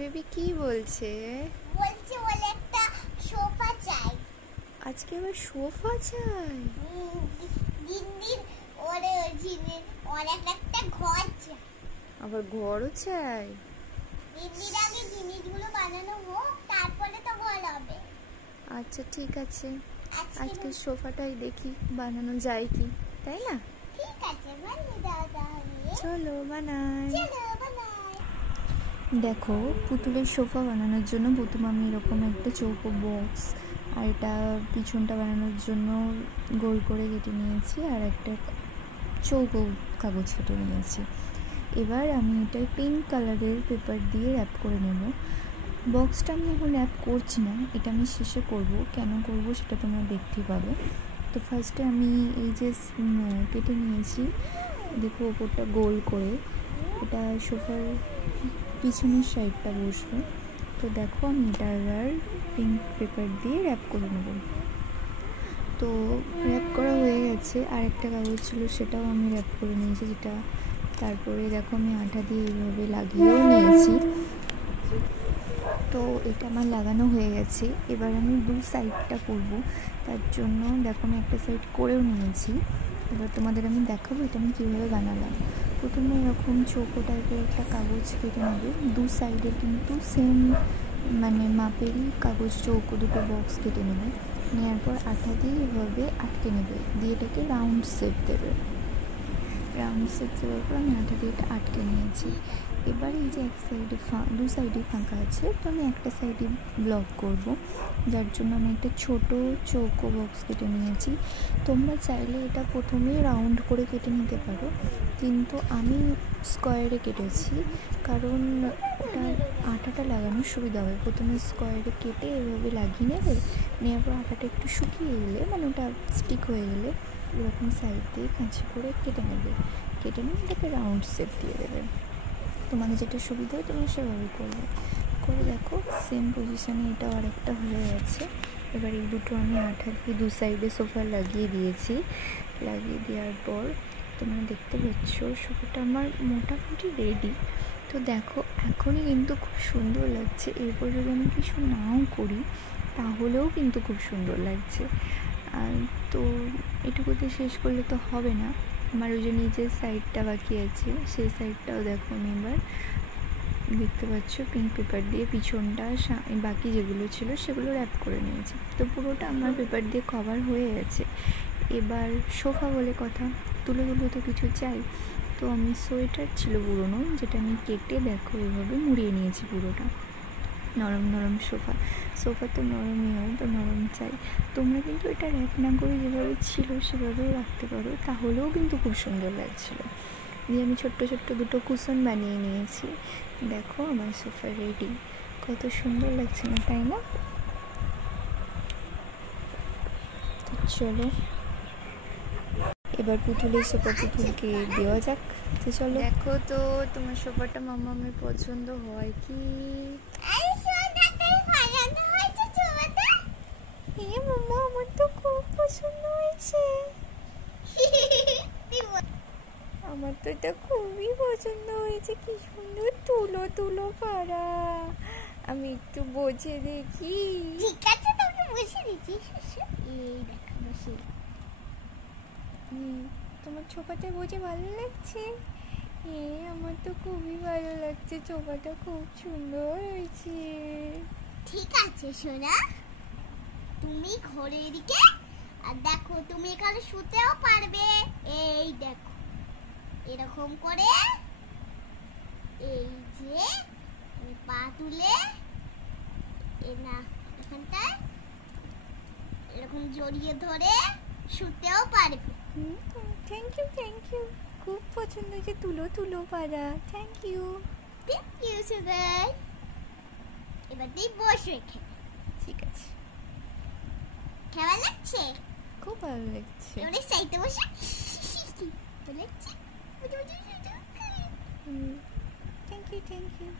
Baby কি বলছে? বলছে বলে একটা সোফা চাই। আজকে আবার সোফা চাই? দিন দিন ওরে অনেক একটা ঘর চাই। আবার ঘরও চাই? দিন দিন আগে জিনিসগুলো বানানো হোক, তারপরে তো ঘর হবে। আচ্ছা ঠিক আছে, আজকে সোফাটাই দেখি বানানো যায় কি, তাই না? ঠিক আছে, বানিয়ে দাও তাহলে। চলো বানাই। চলো বানাই। দেখো, পুতুলের সোফা বানানোর জন্য প্রথমে আমি এরকম একটা চৌকো বক্স আর এটা পিছনটা বানানোর জন্য গোল করে কেটে নিয়েছি আর একটা চৌকো কাগজ কেটে নিয়েছি। এবার আমি এটাই পিঙ্ক কালারের পেপার দিয়ে র্যাপ করে নেব। বক্সটা আমি এখন র্যাপ করছি না, এটা আমি শেষে করব। কেন করব সেটা তোমরা দেখতেই পাবে। তো ফার্স্টে আমি এই যে কেটে নিয়েছি, দেখো ওপরটা গোল করে, এটা সোফার পিছনের সাইডটা বসবে। তো দেখো আমি এটা আর পিঙ্ক পেপার দিয়ে র্যাপ করে নেব। তো র্যাপ করা হয়ে গেছে, আর একটা কাগজ ছিল সেটাও আমি র্যাপ করে নিয়েছি, যেটা তারপরে দেখো আমি আঠা দিয়ে এইভাবে লাগিয়েও নিয়েছি। তো এটা আমার লাগানো হয়ে গেছে। এবার আমি দু সাইডটা করব, তার জন্য দেখো আমি একটা সাইড করেও নিয়েছি। এবার তোমাদের আমি দেখাবো এটা আমি কীভাবে বানালাম। প্রথমে এরকম চৌকো টাইপের একটা কাগজ কেটে নেবে, দু সাইডে কিন্তু সেম মানে মাপেরই কাগজ চৌকো দুটো বক্স কেটে নেবে। নেওয়ার পর আঠা দিয়ে এভাবে আটকে নেবে, দিয়ে এটাকে রাউন্ড শেপ দেবে। রাউন্ড শেপ দেওয়ার পর আমি আঠা দিয়ে এটা আটকে নিয়েছি। এবার এই যে এক সাইডে দু সাইডে ফাঁকা আছে, তো আমি একটা সাইডে ব্লক করব, যার জন্য আমি একটা ছোটো চৌকো বক্স কেটে নিয়েছি। তোমরা চাইলে এটা প্রথমেই রাউন্ড করে কেটে নিতে পারো, কিন্তু আমি স্কোয়ারে কেটেছি, কারণ ওটা আঠাটা লাগানোর সুবিধা হবে। প্রথমে স্কোয়ারে কেটে এভাবে লাগিয়ে নেবে, নেওয়ার পর আঠাটা একটু শুকিয়ে গেলে মানে ওটা স্টিক হয়ে গেলে এরকম সাইড দিয়ে কাঁচি করে কেটে নেবে। কেটে নিয়ে এটাকে রাউন্ড শেপ দিয়ে দেবে। তোমাদের যেটা সুবিধা হয় তুমি সেভাবে করবে। করে দেখো সেম পজিশানে এটাও আরেকটা হয়ে গেছে। এবার এই দুটো আমি আঠা দিয়ে দু সাইডে সোফা লাগিয়ে দিয়েছি। লাগিয়ে দেওয়ার পর তোমরা দেখতে পাচ্ছ সোফাটা আমার মোটামুটি রেডি। তো দেখো এখনই কিন্তু খুব সুন্দর লাগছে। এরপর যদি আমি কিছু নাও করি তাহলেও কিন্তু খুব সুন্দর লাগছে। তো এটুকুতে শেষ করলে তো হবে না, আমার ওই যে নিচের সাইডটা বাকি আছে, সেই সাইডটাও দেখো আমি এবার দেখতে পাচ্ছ পিঙ্ক পেপার দিয়ে পিছনটা বাকি যেগুলো ছিল সেগুলো র্যাপ করে নিয়েছি। তো পুরোটা আমার পেপার দিয়ে কভার হয়ে গেছে। এবার সোফা বলে কথা, তুলো তো কিছু চাই। তো আমি সোয়েটার ছিল পুরোনো, যেটা আমি কেটে দেখো এভাবে মুড়িয়ে নিয়েছি পুরোটা। নরম নরম সোফা তো নরমই হয়, তো নরম চাই। তোমরা কিন্তু এটা র্যাপ না করে যেভাবে ছিল সেভাবেও রাখতে পারো, তাহলেও কিন্তু খুব সুন্দর লাগছিলো। দিয়ে আমি ছোট্ট ছোট্ট দুটো কুশন বানিয়ে নিয়েছি। দেখো আমার সোফা রেডি, কত সুন্দর লাগছে না, তাই না? তো চলো এবার পুতুলের সোফা পুতুলকে দেওয়া যাক। তো চলো দেখো তো তোমার সোফাটা মামামের পছন্দ হয় কি? হ্যাঁ মামা, আমার তো খুব পছন্দ হয়েছে। আমার তো এটা খুবই পছন্দ হয়েছে, কি সুন্দর তুলো তুলো পাড়া। আমি একটু বসে দেখি। ঠিক আছে, তোকে বসে দিচ্ছি। এই দেখো বসে। তোমার ছোপাতে বসে ভালো লাগছে? হ্যাঁ আমার তো খুবই ভালো লাগছে, ছোপাটা খুব সুন্দর হয়েছে। ঠিক আছে সোনা, তুমি ঘরের দিকে আর দেখো, তুমি এখানে শুতেও পারবে। এই দেখো এরকম করে, এই যে পা তুলে না এখানটায় এরকম জড়িয়ে ধরে শুতেও পারবে। থ্যাংক ইউ, খুব পছন্দ হয়েছে, তুলো তুলো পাড়া। Thank you sugar. এবার তুই বসে ঠিক আছে, কেমন লাগছে? খুব ভালো লাগছে। এবারে সাইডে বসে লাগছে। Thank you